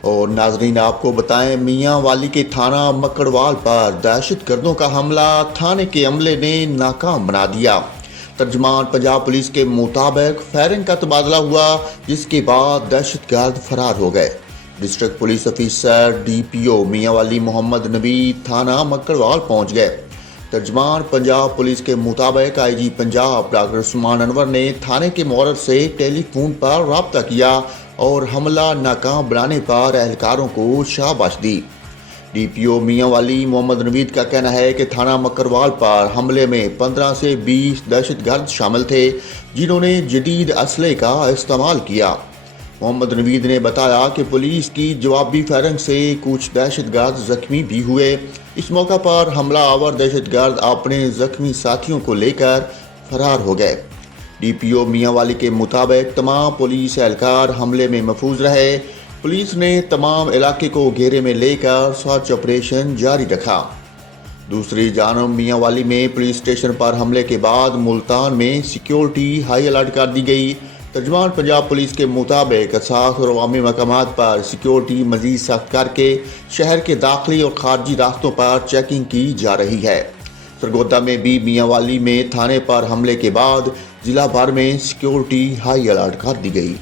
اور ناظرین آپ کو بتائیں، میاں والی کے تھانہ مکڑوال پر دہشت گردوں کا حملہ تھانے کے عملے نے ناکام بنا دیا۔ ترجمان پنجاب پولیس کے مطابق فائرنگ کا تبادلہ ہوا، جس کے بعد دہشت گرد فرار ہو گئے۔ District police officer D P O Mianwali محمد نوید تھانہ مکڑوال پہنچ گئے۔ ترجمان پنجاب پولیس کے مطابق آئی جی پنجاب ڈاکٹر عثمان انور نے تھانے کے مورد سے ٹیلی فون پر رابطہ کیا اور حملہ ناکام بنانے پر اہلکاروں کو شاباش دی۔ D P O Mianwali محمد نوید کا کہنا ہے کہ تھانہ مکڑوال پر حملے میں 15 سے 20 دہشت گرد شامل تھے، جنہوں نے جدید اسلحے کا استعمال کیا۔ محمد نوید نے بتایا کہ پولیس کی جوابی فائرنگ سے کچھ دہشت گرد زخمی بھی ہوئے۔ اس موقع پر حملہ آور دہشت گرد اپنے زخمی ساتھیوں کو لے کر فرار ہو گئے۔ ڈی پی او میاں والی کے مطابق تمام پولیس اہلکار حملے میں محفوظ رہے۔ پولیس نے تمام علاقے کو گھیرے میں لے کر سرچ آپریشن جاری رکھا۔ دوسری جانب میاں والی میں پولیس اسٹیشن پر حملے کے بعد ملتان میں سیکیورٹی ہائی الرٹ کر دی گئی۔ ترجمان پنجاب پولیس کے مطابق اساس اور عوامی مقامات پر سیکیورٹی مزید سخت کر کے شہر کے داخلی اور خارجی راستوں پر چیکنگ کی جا رہی ہے۔ سرگودا میں بھی میاں والی میں تھانے پر حملے کے بعد ضلع بھر میں سیکیورٹی ہائی الرٹ کر دی گئی۔